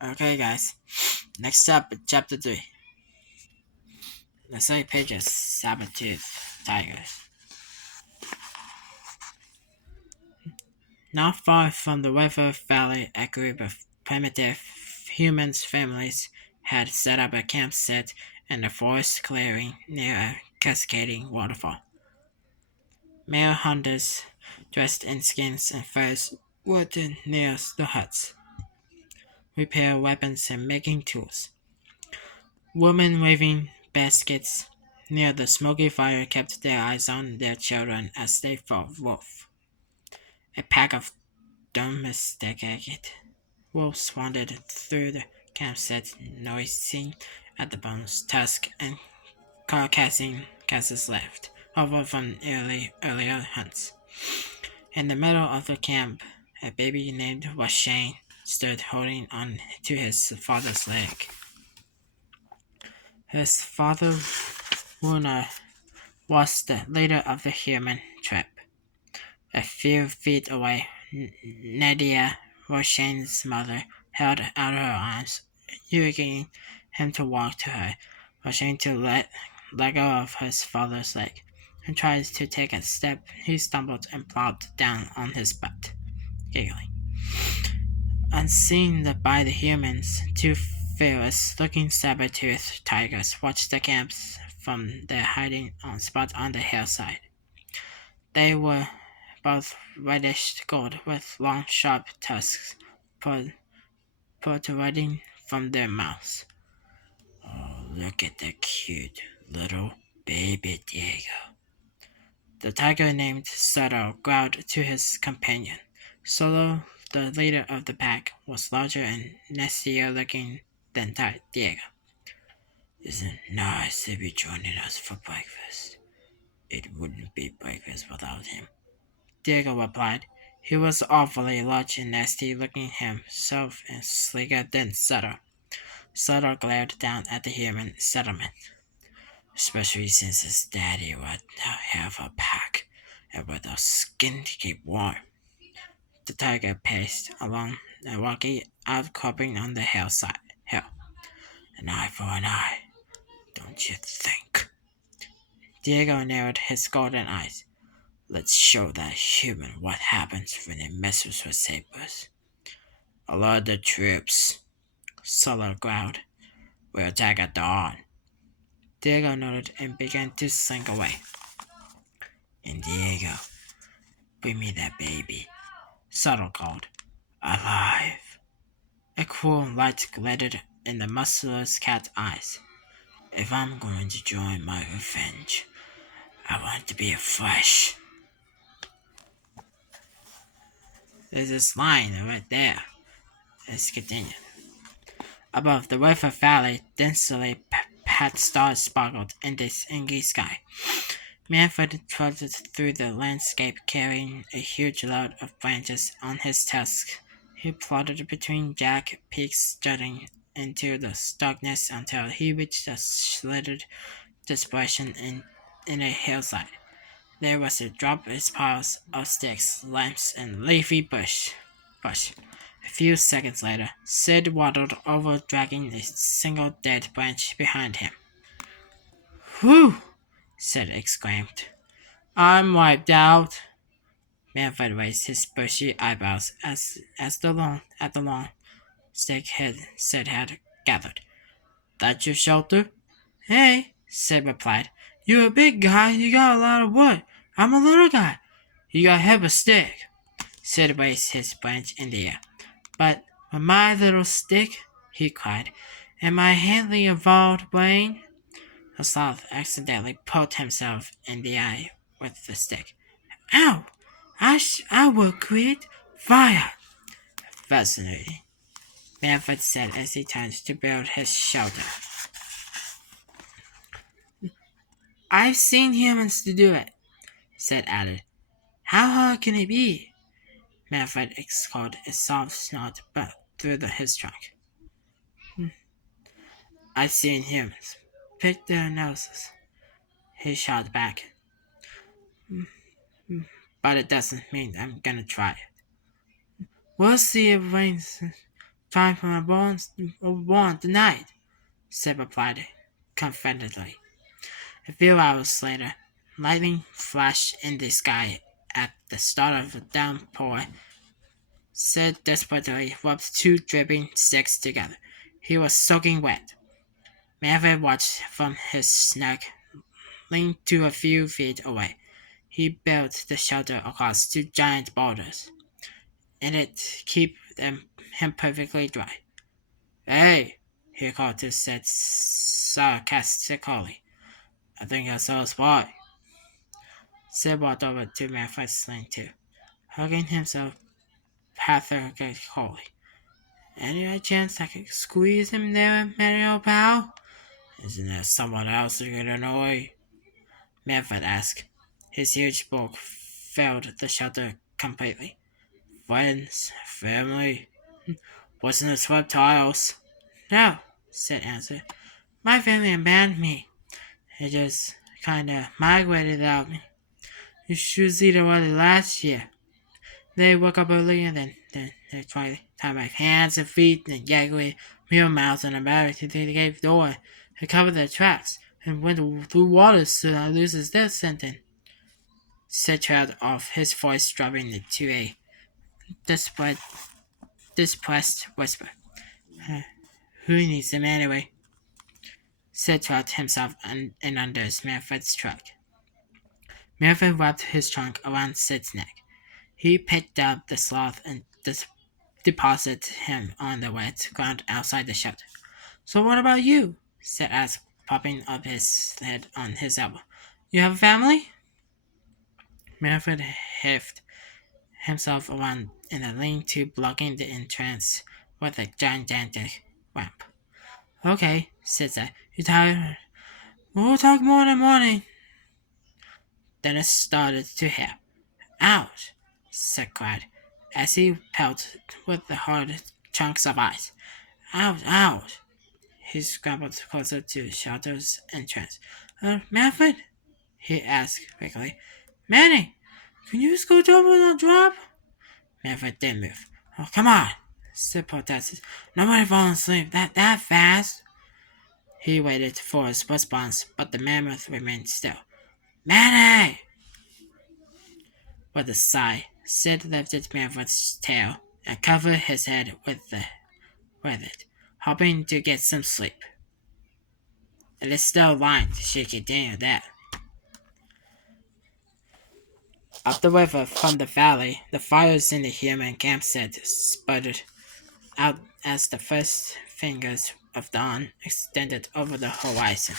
Okay, guys. Next up, chapter 3. The same pages, saber-toothed tigers. Not far from the river valley, a group of primitive human families had set up a campsite in a forest clearing near a cascading waterfall. Male hunters, dressed in skins and furs, worked near the huts, repairing weapons and making tools. Women waving baskets near the smoky fire kept their eyes on their children as they fought wolf. A pack of domesticated wolves wandered through the campsite, nosing at the bones, tusks, and carcasses left over from earlier hunts. In the middle of the camp, a baby named Washane stood holding on to his father's leg. His father, Wuna, was the leader of the human tribe. A few feet away, Nadia, Roshane's mother, held out her arms, urging him to walk to her. Roshane to let go of his father's leg, and tried to take a step. He stumbled and plopped down on his butt, giggling. Unseen by the humans, two fearless-looking saber-toothed tigers watched the camps from their hiding spot on the hillside. They were both reddish gold with long sharp tusks protruding from their mouths. Oh, look at the cute little baby Diego. The tiger named Soto growled to his companion. Solo, the leader of the pack, was larger and nastier looking than Diego. Isn't it nice to be joining us for breakfast? It wouldn't be breakfast without him, Diego replied. He was awfully large and nasty looking himself and sleeker than Sutter. Sutter glared down at the human settlement, especially since his daddy would now have a pack and without skin to keep warm. The tiger paced along a rocky outcropping on the hill. An eye for an eye, don't you think? Diego narrowed his golden eyes. Let's show that human what happens when it messes with sabers. Alert the troops, Sulla growled. We'll attack at dawn. Diego nodded and began to slink away. And Diego, bring me that baby, Sutter called. Alive. A cruel light glittered in the muscular's cat's eyes. If I'm going to join my revenge, I want it to be fresh. There's this line right there. Let's continue. Above the river valley, densely packed stars sparkled in the inky sky. Manfred trotted through the landscape carrying a huge load of branches on his tusk. He plodded between jagged peaks jutting into the darkness until he reached a slithered depression in a hillside. There was a drop of piles of sticks, lamps, and leafy bush. A few seconds later, Sid waddled over, dragging a single dead branch behind him. Whew! Sid exclaimed. I'm wiped out. Manfred raised his bushy eyebrows at the long stick Sid had gathered. That your shelter? Hey, Sid replied. You're a big guy, you got a lot of wood. I'm a little guy. You got half a stick. Sid raised his branch in the air. But with my little stick, he cried, and my handily evolved brain, the sloth accidentally poked himself in the eye with the stick. Ow! I will create fire! Fascinating, Manfred said as he turned to build his shelter. I've seen humans to do it, Sid added. How hard can it be? Manfred exhaled a soft snort through his trunk. I've seen humans pick their noses, he shot back. But it doesn't mean I'm gonna try it. We'll see if it rains Trying for my born tonight, Sid replied confidently. A few hours later, lightning flashed in the sky at the start of a downpour. Sid desperately rubbed two dripping sticks together. He was soaking wet. Maverick watched from his snug, leaned to a few feet away. He built the shelter across two giant boulders, and it keep him perfectly dry. Hey, he called to Sid sarcastically. I think I saw a spy. Sid walked over to Maverick's lean to, hugging himself pathetically. Any chance I could squeeze him there, Mario pal? Isn't there someone else you could annoy? Manfred asked. His huge bulk filled the shelter completely. Friends, family, poisonous reptiles. No, Sid answered. My family abandoned me. They just kinda migrated without me. You should see the weather last year. They woke up early and then they tried to tie my hands and feet and gag away mere mouths on a barrier to the cave door to cover their tracks and went through water so I loses their sentence. Sid trailed off, his voice dropping into a desperate, depressed whisper. Who needs them anyway? Sid trapped himself in under Manfred's truck. Manfred wrapped his trunk around Sid's neck. He picked up the sloth and deposited him on the wet ground outside the shelter. So what about you? Sid asked, popping up his head on his elbow. You have a family? Manfred heaved himself around in a lean-to, blocking the entrance with a gigantic ramp. Okay, Sid said. You tired? We'll talk more in the morning. Dennis started to hear. Ouch! Sid cried, as he pelted with the hard chunks of ice. Ouch, ouch! He scrambled closer to the shelter's entrance. Manfred? He asked quickly. Manny, can you scoot over and drop? Manfred didn't move. Oh, come on, Sid protested. Nobody falling asleep that fast. He waited for his response, but the mammoth remained still. Manny! With a sigh, Sid lifted Manfred's tail and covered his head with it, hoping to get some sleep. It is still lying, she continued that. Up the river from the valley, the fires in the human campsite sputtered out as the first fingers of dawn extended over the horizon.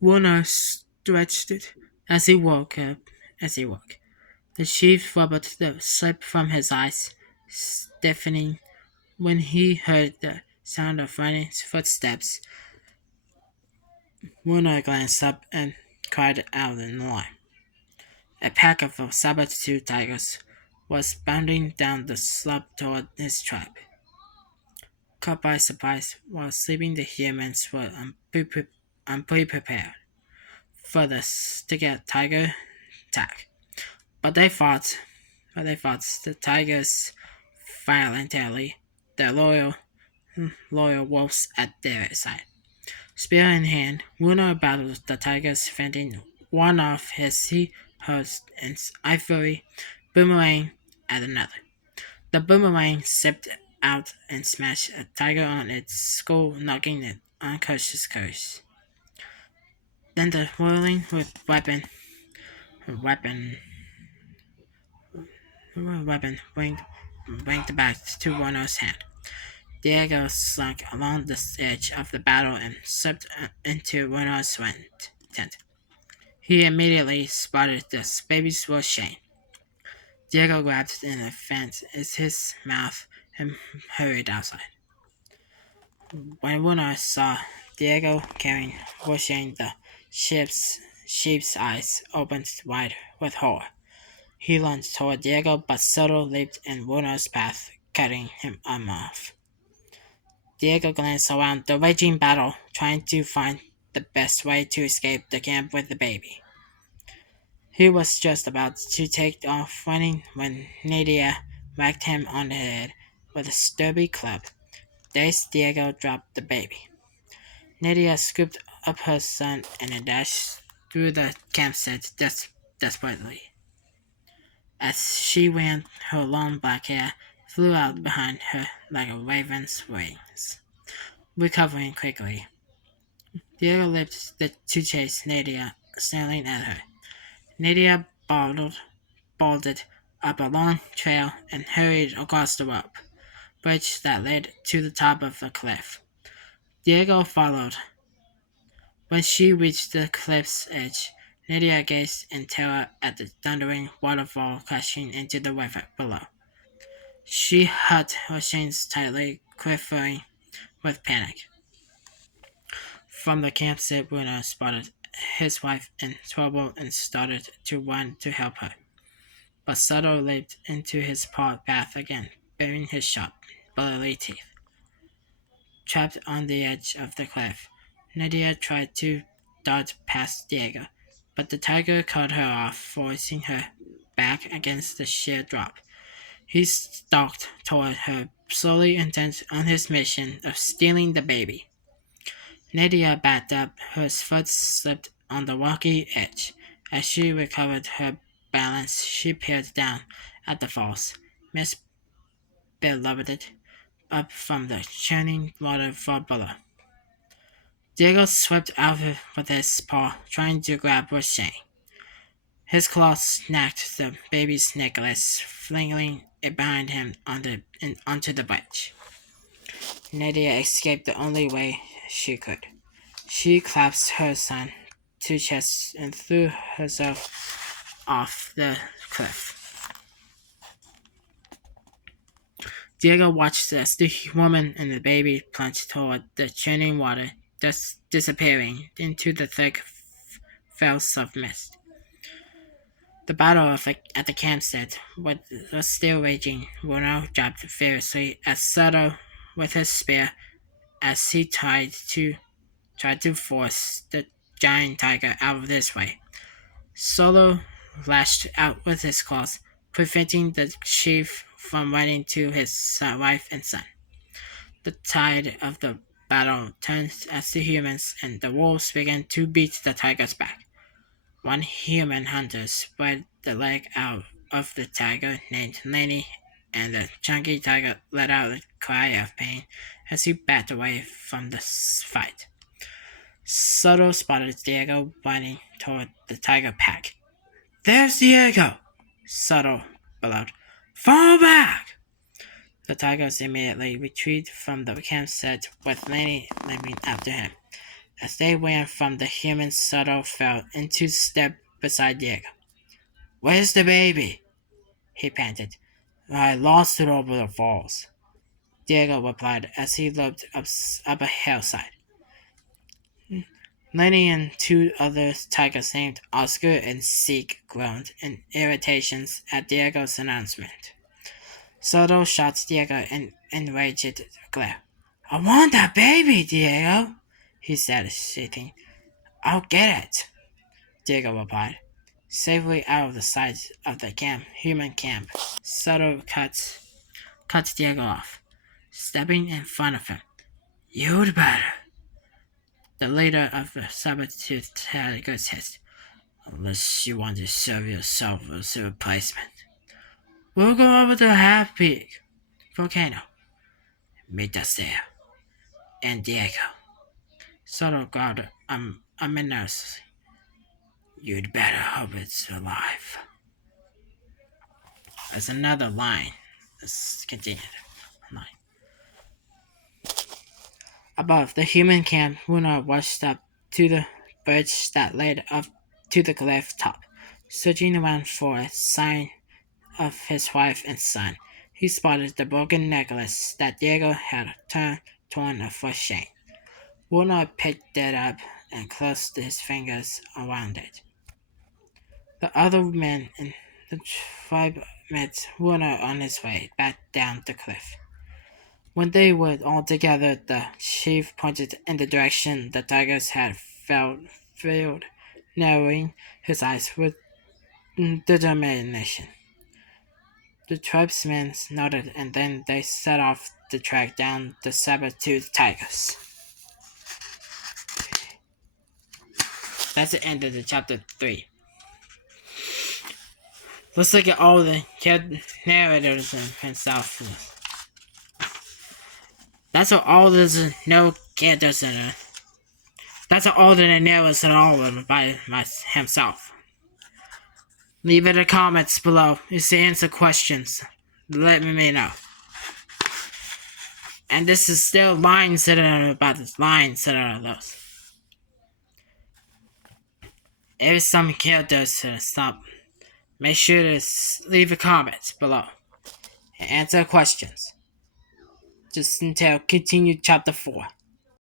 Warner stretched it as he woke. The chief rubbed the sleep from his eyes, stiffening when he heard the sound of running footsteps. Warner glanced up and cried out in alarm. A pack of saber-tooth tigers was bounding down the slope toward his tribe. Caught by surprise while sleeping, the humans were unprepared for the sticky tiger attack. But they fought the tigers violently, their loyal wolves at their side. Spear in hand, Wuno battled the tigers, fending one off as he hurled an ivory boomerang at another. The boomerang zipped out and smashed a tiger on its skull, knocking it unconscious. Then the whirling weapon winged back to Wuno's hand. Diego slunk along the edge of the battle and slipped into Wuno's tent. He immediately spotted the baby's Shane. Diego grabbed in a fence in his mouth and hurried outside. When Wuno saw Diego carrying Shane, the sheep's eyes opened wide with horror. He lunged toward Diego, but Soto leaped in Wuno's path, cutting him off. Diego glanced around the raging battle, trying to find the best way to escape the camp with the baby. He was just about to take off running when Nadia whacked him on the head with a sturdy club. Dazed, Diego dropped the baby. Nadia scooped up her son and dashed through the campsite desperately. As she ran, her long black hair flew out behind her like a raven's wings. Recovering quickly, Diego leaped to chase Nadia, snarling at her. Nadia bolted up a long trail and hurried across the rope bridge that led to the top of the cliff. Diego followed. When she reached the cliff's edge, Nadia gazed in terror at the thundering waterfall crashing into the river below. She hugged her shins tightly, quivering with panic. From the campsite, Bruno spotted his wife in trouble and started to run to help her. But Soto leaped into his path again, baring his sharp, bloody teeth. Trapped on the edge of the cliff, Nadia tried to dart past Diego, but the tiger cut her off, forcing her back against the sheer drop. He stalked toward her, slowly intent on his mission of stealing the baby. Nadia backed up, her foot slipped on the rocky edge. As she recovered her balance, she peered down at the falls. Miss Beloved up from the churning water far below. Diego swept out with his paw, trying to grab Roshane. His claws snagged the baby's necklace, flinging it behind him onto the bridge. Nadia escaped the only way she could. She clasped her son to chest and threw herself off the cliff. Diego watched as the woman and the baby plunged toward the churning water, disappearing into the thick veils of mist. The battle at the campsite was still raging. Bruno dropped fiercely at Soto with his spear as he tried to force the giant tiger out of his way. Solo lashed out with his claws, preventing the chief from running to his wife and son. The tide of the battle turned as the humans and the wolves began to beat the tiger's back. One human hunter spread the leg out of the tiger named Lenny, and the chunky tiger let out a cry of pain as he backed away from the fight. Soto spotted Diego running toward the tiger pack. "There's Diego!" Soto bellowed. "Fall back!" The tigers immediately retreated from the campsite with Lenny limping after him. As they ran from the human, Soto fell into step beside Diego. "Where's the baby?" he panted. "I lost it over the falls," Diego replied as he loped up a hillside. Lenny and two other tigers named Oscar and Zeke groaned in irritations at Diego's announcement. Soto shot Diego an enraged glare. "I want that baby, Diego," he said, shaking. "I'll get it," Diego replied. Safely out of the sight of the human camp, Soto cut Diego off, stepping in front of him. "You'd better," the leader of the saber-toothed tigers hissed, "unless you want to serve yourself as a replacement. We'll go over to Half Peak Volcano. Meet us there." And Diego. Soto growled ominously. "You'd better hope it's alive." As another line is continued. Above the human camp, Bruno rushed up to the bridge that led up to the cliff top, searching around for a sign of his wife and son. He spotted the broken necklace that Diego had torn for Shane. Bruno picked it up and closed his fingers around it. The other men in the tribe met Bruno on his way back down the cliff. When they were all together, the chief pointed in the direction the tigers had failed, narrowing his eyes with determination. The tribesmen nodded, and then they set off to track down the saber-toothed tigers. That's the end of the chapter 3. Let's look at all the narrators in South. That's all there's no characters in it. That's all the narrators in all of them by himself. Leave it in the comments below. If you answer questions, let me know. And this is still lines that are about this. Lines that are those. If some characters stop, make sure to leave a comment below and answer questions. Just until continue chapter 4.